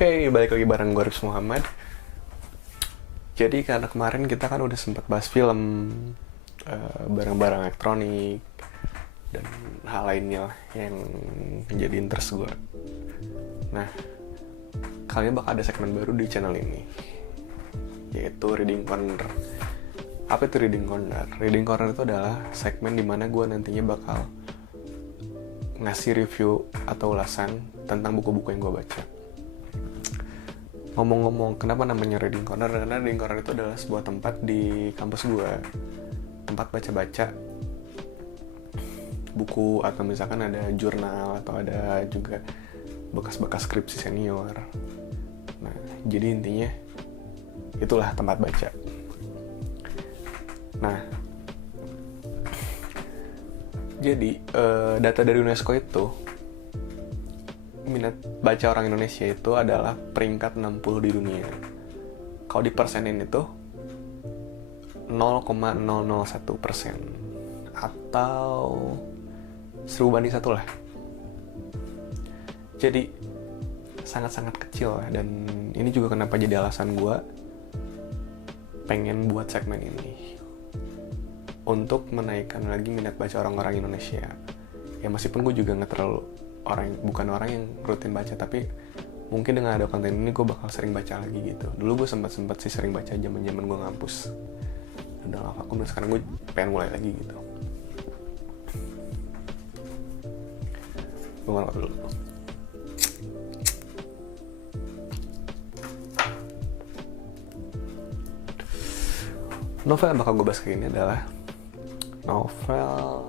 Oke, balik lagi bareng gue Rifs Muhammad. Jadi karena kemarin kita kan udah sempat bahas film, barang-barang elektronik dan hal lainnya lah yang menjadi interest gue. Nah, kali ini bakal ada segmen baru di channel ini, yaitu Reading Corner. Apa itu Reading Corner? Reading Corner itu adalah segmen dimana gue nantinya bakal ngasih review atau ulasan tentang buku-buku yang gue baca. Ngomong-ngomong, kenapa namanya Reading Corner? Karena Reading Corner itu adalah sebuah tempat di kampus gue, tempat baca-baca buku, atau misalkan ada jurnal, atau ada juga bekas-bekas skripsi senior. Nah, jadi intinya itulah tempat baca. Nah, jadi data dari UNESCO itu, minat baca orang Indonesia itu adalah peringkat 60 di dunia. Kalau dipersenin itu 0,001%, atau 1000 banding 1 lah. Jadi sangat-sangat kecil lah. Dan ini juga kenapa jadi alasan gue pengen buat segmen ini, untuk menaikkan lagi minat baca orang-orang Indonesia. Ya meskipun gue juga gak terlalu bukan orang yang rutin baca, tapi mungkin dengan ada konten ini gue bakal sering baca lagi gitu. Dulu gue sempat sih sering baca zaman gue ngampus, udah vakum, dan sekarang gue pengen mulai lagi gitu. Gue ngerokok dulu. Novel yang bakal gue bahas kali ini adalah novel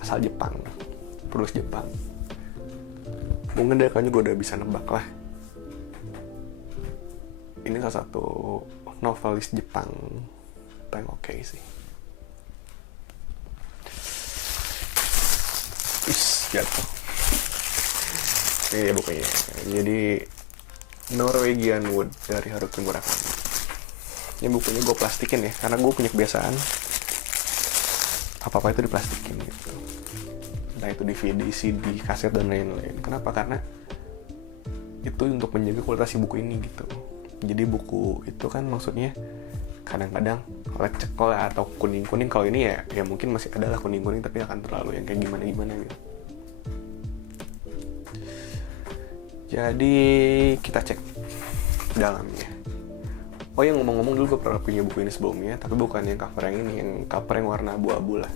asal Jepang, penulis Jepang. Mungkin dari kayaknya gue udah bisa nebak lah, ini salah satu novelis Jepang paling oke sih. Jatuh. Ini bukunya. Jadi Norwegian Wood dari Haruki Murakami. Ini bukunya gue plastikin ya, karena gue punya kebiasaan apa-apa itu diplastikin gitu. Entah itu DVD, CD, kaset, dan lain-lain. Kenapa? Karena itu untuk menjaga kualitas si buku ini gitu. Jadi buku itu kan maksudnya kadang-kadang lecek lah, atau kuning-kuning. Kalau ini ya mungkin masih ada lah kuning-kuning, tapi akan terlalu yang kayak gimana-gimana gitu. Jadi kita cek dalamnya. Oh ya, ngomong-ngomong, dulu gue pernah punya buku ini sebelumnya, tapi bukan yang cover yang ini, yang cover yang warna abu-abu lah.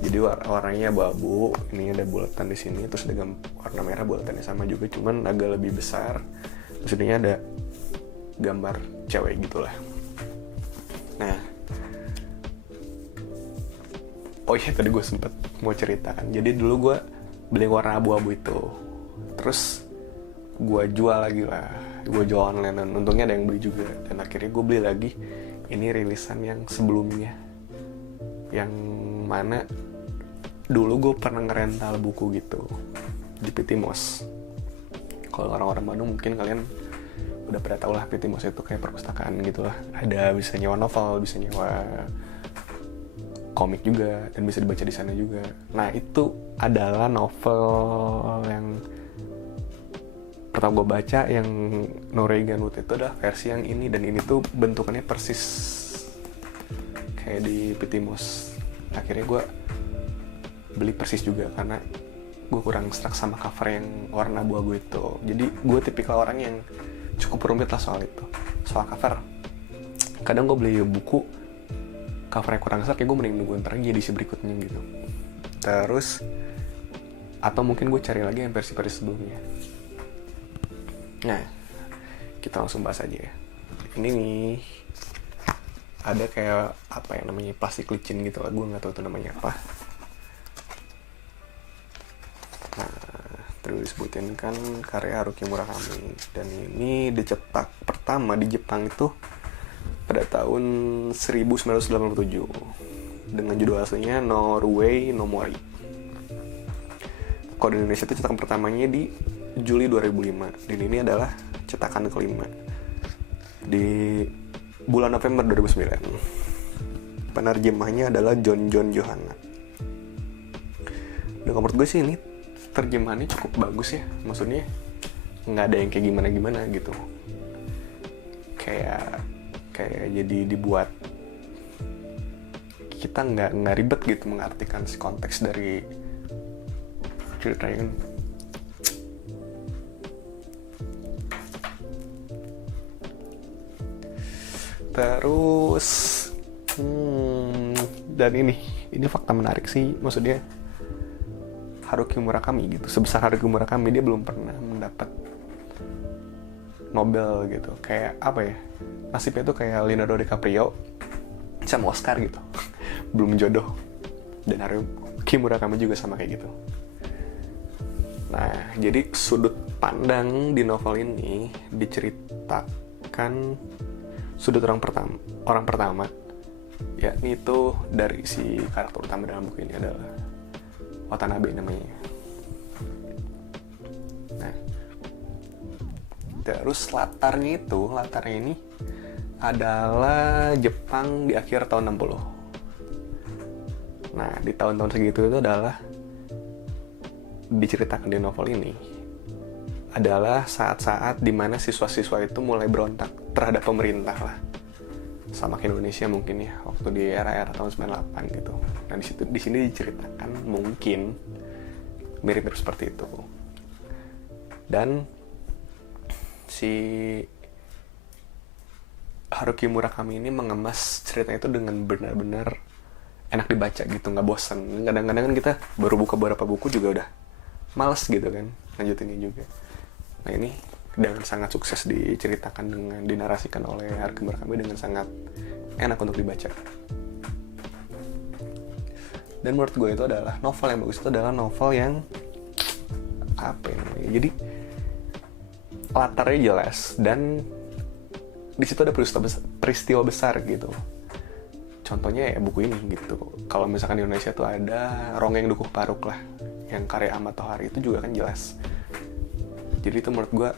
Jadi warnanya abu-abu, ini ada bulatan di sini, terus ada warna merah, bulatannya sama juga, cuman agak lebih besar. Terus ini ada gambar cewek gitulah. Nah, oh iya, tadi gue sempet mau ceritakan. Jadi dulu gue beli warna abu-abu itu, terus gue jual lagi lah, gue jual online, dan untungnya ada yang beli juga. Dan akhirnya gue beli lagi ini rilisan yang sebelumnya, yang mana dulu gue pernah ngerental buku gitu di Pitimos. Kalau orang-orang Bandung mungkin kalian udah pada tau lah, Pitimos itu kayak perpustakaan gitu lah. Ada bisa nyewa novel, bisa nyewa komik juga, dan bisa dibaca di sana juga. Nah, itu adalah novel yang pertama gue baca, yang Norwegian Wood itu adalah versi yang ini, dan ini tuh bentukannya persis kayak di Pitimos. Akhirnya gue beli persis juga karena gue kurang struck sama cover yang warna abu-abu itu. Jadi gue tipikal orang yang cukup rumit lah soal itu, soal cover. Kadang gue beli buku covernya kurang struck, ya gue mending nunggu ntar aja edisi berikutnya gitu. Terus atau mungkin gue cari lagi yang versi-versi sebelumnya. Nah, kita langsung bahas aja ya. Ini nih ada kayak apa yang namanya plastik licin gitu lah, gue nggak tahu itu namanya apa. Nah, terus disebutin kan karya Haruki Murakami, dan ini dicetak pertama di Jepang itu pada tahun 1987 dengan judul aslinya Norway no Mori. Kalau di Indonesia itu cetakan pertamanya di Juli 2005, dan ini adalah cetakan kelima di bulan November 2009. Penerjemahnya adalah John Johanna. Dan menurut gue sih ini terjemahannya cukup bagus ya. Maksudnya nggak ada yang kayak gimana gitu, kayak jadi dibuat kita nggak ribet gitu mengartikan si konteks dari cerita ini. Terus dan ini fakta menarik sih, maksudnya Haruki Murakami gitu, sebesar Haruki Murakami dia belum pernah mendapat Nobel gitu, kayak apa ya, nasibnya tuh kayak Leonardo DiCaprio sama Oscar gitu belum jodoh, dan Haruki Murakami juga sama kayak gitu. Nah, jadi sudut pandang di novel ini diceritakan sudut orang pertama, yakni itu dari si karakter utama dalam buku ini adalah Watanabe namanya. Nah, terus latarnya ini adalah Jepang di akhir tahun 60. Nah, di tahun-tahun segitu itu adalah diceritakan di novel ini adalah saat-saat dimana siswa-siswa itu mulai berontak terhadap pemerintah lah, sama ke Indonesia mungkin ya, waktu di era-era tahun 98 gitu. Nah, di sini diceritakan mungkin mirip-mirip seperti itu. Dan si Haruki Murakami ini mengemas ceritanya itu dengan benar-benar enak dibaca gitu, nggak bosan. Kadang-kadang kan kita baru buka beberapa buku juga udah males gitu kan lanjutinnya juga. Nah, ini dengan sangat sukses diceritakan dengan dinarasikan oleh Haruki Murakami dengan sangat enak untuk dibaca. Dan menurut gue itu adalah novel yang bagus, itu adalah novel yang apa ya namanya, jadi latarnya jelas dan di situ ada peristiwa besar gitu. Contohnya ya buku ini gitu. Kalau misalkan di Indonesia tuh ada Rongeng Dukuh Paruk lah, yang karya Ahmad Tohari, itu juga kan jelas. Jadi itu menurut gue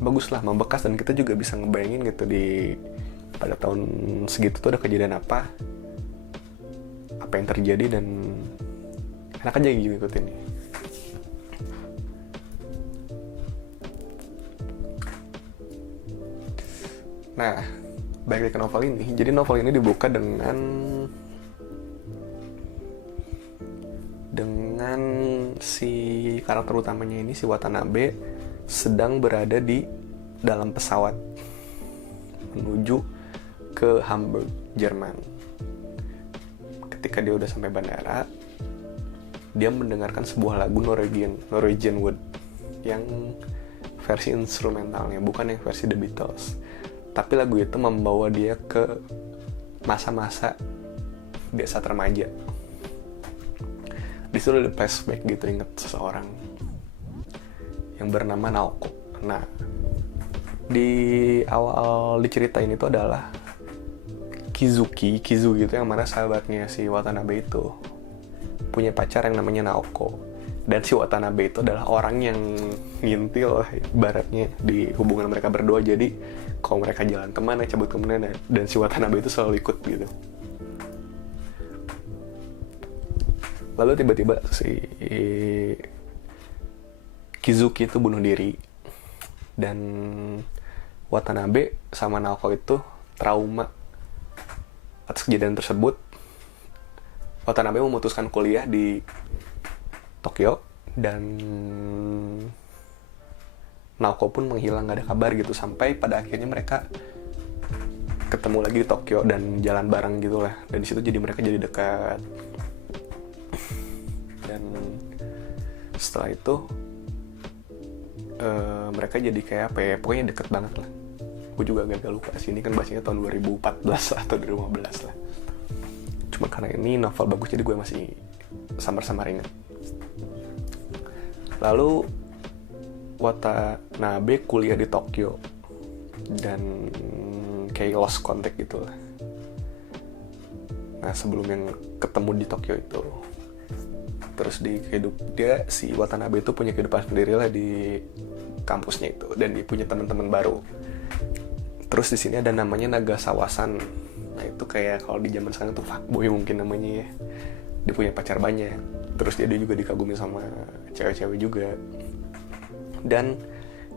bagus lah, membekas, dan kita juga bisa ngebayangin gitu di pada tahun segitu tuh ada kejadian apa yang terjadi, dan enak aja gitu ngikutin. Nah, balik ke novel ini. Jadi novel ini dibuka dengan si karakter utamanya ini, si Watanabe, sedang berada di dalam pesawat menuju ke Hamburg, Jerman. Ketika dia udah sampai bandara, dia mendengarkan sebuah lagu Norwegian Wood yang versi instrumentalnya, bukan yang versi The Beatles. Tapi lagu itu membawa dia ke masa-masa dia saat remaja. Di situ ada flashback gitu, inget seseorang yang bernama Naoko. Nah, di awal diceritain itu adalah Kizuki itu yang mana sahabatnya si Watanabe itu punya pacar yang namanya Naoko. Dan si Watanabe itu adalah orang yang ngintil ibaratnya di hubungan mereka berdua. Jadi kalau mereka jalan kemana, cabut kemana, dan si Watanabe itu selalu ikut gitu. Lalu tiba-tiba si Kizuki itu bunuh diri, dan Watanabe sama Naoko itu trauma atas kejadian tersebut. Watanabe memutuskan kuliah di Tokyo, dan Naoko pun menghilang, gak ada kabar gitu, sampai pada akhirnya mereka ketemu lagi di Tokyo dan jalan bareng gitulah. Dan di situ jadi mereka jadi dekat. Dan setelah itu mereka jadi kayak apa ya, pokoknya deket banget lah. Gue juga agak lupa sih, ini kan bahasanya tahun 2014 atau 2015 lah. Cuma karena ini novel bagus jadi gue masih samar-samar ingat. Lalu Watanabe kuliah di Tokyo dan kayak lost contact gitu lah. Nah, sebelum yang ketemu di Tokyo itu, terus dia si Watanabe itu punya kehidupan sendiri lah di kampusnya itu, dan dia punya teman-teman baru. Terus di sini ada namanya Nagasawa-san. Nah, itu kayak kalau di zaman sekarang tuh fuckboy mungkin namanya ya. Dia punya pacar banyak. Terus dia juga dikagumi sama cewek-cewek juga. Dan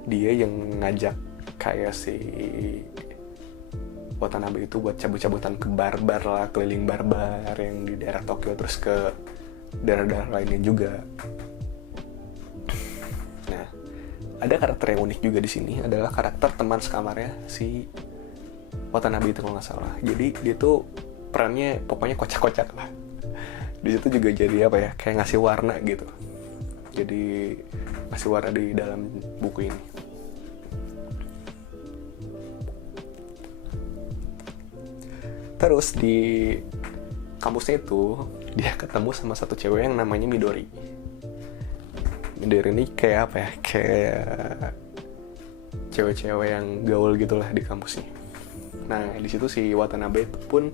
dia yang ngajak kayak si Watanabe itu buat cabut-cabutan ke bar-bar lah, keliling bar-bar yang di daerah Tokyo, terus ke daerah-daerah lainnya juga. Nah, ada karakter yang unik juga di sini, adalah karakter teman sekamarnya si Watanabe itu kalau nggak salah. Jadi dia tuh perannya pokoknya kocak-kocak lah. Di situ juga jadi apa ya, kayak ngasih warna gitu. Jadi ngasih warna di dalam buku ini. Terus di kampusnya itu dia ketemu sama satu cewek yang namanya Midori. Midori ini kayak apa ya, kayak cewek-cewek yang gaul gitulah di kampusnya. Nah di situ si Watanabe pun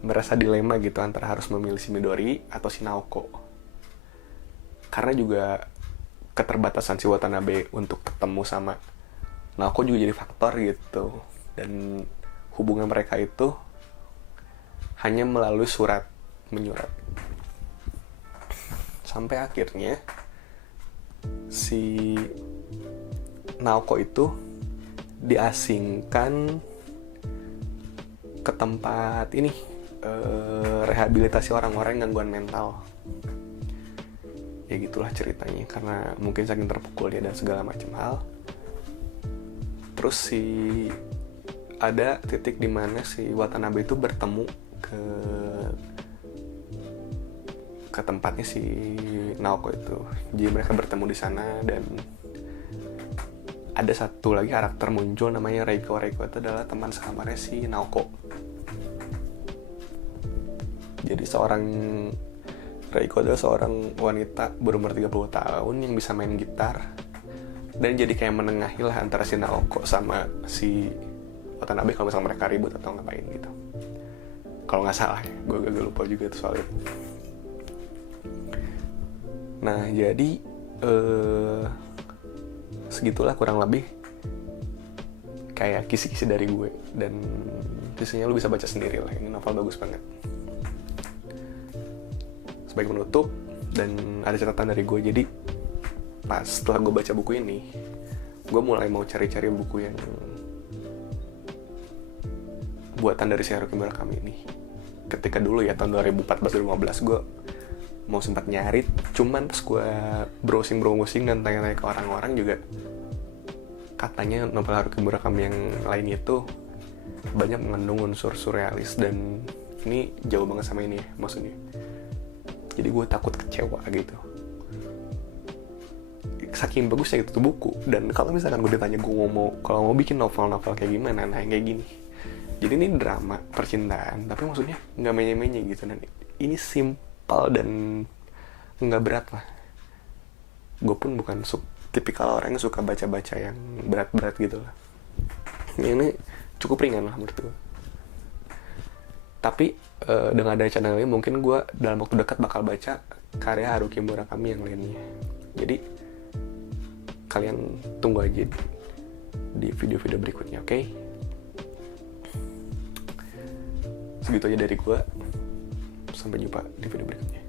merasa dilema gitu antara harus memilih si Midori atau si Naoko. Karena juga keterbatasan si Watanabe untuk ketemu sama Naoko juga jadi faktor gitu. Dan hubungan mereka itu hanya melalui surat menyurat. Sampai akhirnya si Naoko itu diasingkan ke tempat ini, rehabilitasi orang-orang yang gangguan mental. Ya gitulah ceritanya, karena mungkin saking terpukul dia dan segala macam hal. Terus ada titik dimana si Watanabe itu bertemu ke tempatnya si Naoko itu. Jadi mereka bertemu di sana, dan ada satu lagi karakter muncul namanya Reiko. Reiko itu adalah teman sekamarnya si Naoko. Jadi Reiko adalah seorang wanita berumur 30 tahun yang bisa main gitar, dan jadi kayak menengahi lah antara si Naoko sama si Watanabe kalau misalnya mereka ribut atau ngapain gitu. Kalau nggak salah ya, gue agak lupa juga itu soal itu. Nah jadi segitulah kurang lebih kayak kisi-kisi dari gue, dan kisinya lu bisa baca sendiri lah. Ini novel bagus banget. Sebagai penutup, dan ada catatan dari gue, jadi pas setelah gue baca buku ini, gue mulai mau cari-cari buku yang buatan dari si Haruki Murakami ini. Ketika dulu ya tahun 2014-2015 gue mau sempat nyari, cuman pas gue browsing dan tanya-tanya ke orang-orang juga, katanya novel Haruki Murakami yang lain itu banyak mengandung unsur surrealis, dan ini jauh banget sama ini ya, maksudnya. Jadi gue takut kecewa gitu. Saking bagusnya itu tuh buku. Dan kalau misalkan gue ditanya gue kalau mau bikin novel-novel kayak gimana, nah yang kayak gini. Jadi ini drama percintaan, tapi maksudnya nggak menye-menye gitu. Dan ini simpel dan nggak berat lah. Gue pun bukan tipikal orang yang suka baca-baca yang berat-berat gitu lah. Ini cukup ringan lah menurut gue. Tapi dengan ada channel ini, mungkin gue dalam waktu dekat bakal baca karya Haruki Murakami yang lainnya. Jadi kalian tunggu aja di video-video berikutnya, oke? Segitu aja dari gue. Sampai jumpa di video berikutnya.